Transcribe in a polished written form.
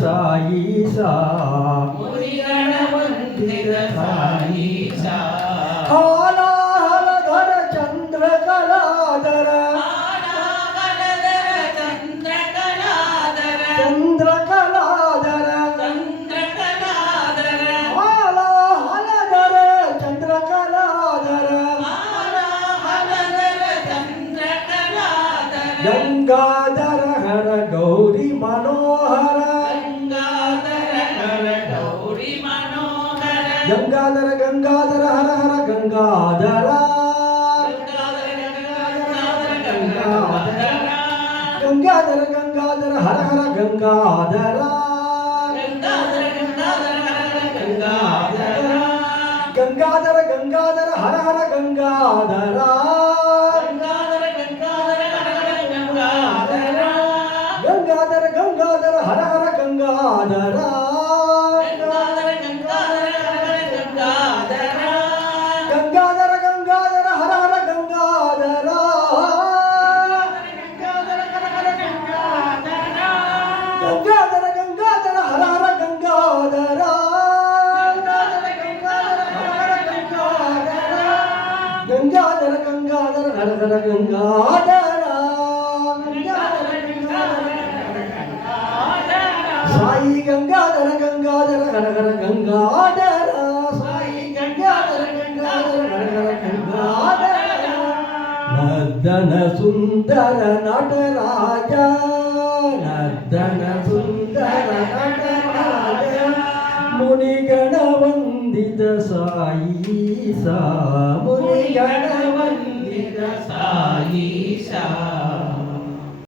ಸಾಯಿಸಾ ಮುನಿಗಣ ವಂದಿತ ಸಾಯಿಸಾ ಹಾಲಾಹಲಧರ ಚಂದ್ರಕಲಾಧರ ಚಂದ್ರಕಲಾಧರ ಚಂದ್ರಕಲಾಧರ ಚಂದ್ರಕಲಾಧರ ಹಾಲಾಹಲಧರ ಚಂದ್ರಕಲಾಧರ ಹಾಲಾಹಲಧರ ಚಂದ್ರಕಲಾಧರ ಗಂಗಾಧರ ಹರ ಗೌರಿ ಮನೋಹರ ಗಂಗಾಧರ ಗಂಗಾಧರ ಹರ ಹರ ಗಂಗಾಧರ ಗಂಗಾಧರ ಗಂಗಾಧರ ಹರ ಹರ ಗಂಗಾಧರ ಗಂಗಾಧರ ಗಂಗಾಧರ ಹರ ಹರ ಗಂಗಾಧರ ಗಂಗಾಧರ ಗಂಗಾಧರ ಹರ ಹರ ಗಂಗಾಧರ ಗಂಗಾಧರ ಗಂಗಾಧರ ಹರ ಹರ ಗಂಗಾಧರ ಗಂಗಾಧರ ಗಂಗಾಧರ ಹರ ಹರ ಗಂಗಾಧರ ಗಂಗಾಧರ ಗಂಗಾಧರ ಹರ ಹರ ಗಂಗಾಧರ ಸಾಯಿ ಗಂಗಾಧರ ಗಂಗಾಧರ ಹರ ಹರ ಗಂಗಾಧರ ಸಾಯಿ ಗಂಗಾಧರ ಗಂಗಾಧರ ಹರ ಹರ ಗಂಗಾಧರ ನರ್ದನ ಸುಂದರ ನಟರಾಜ ನರ್ದನ ಸುಂದರ ನಟರಾಜ ಮುನಿಗಣ ವಂದಿತ ಸಾಯಿಸಾ ಮುನಿಗಣ ವಂದಿತ ಸಾಯಿಸಾ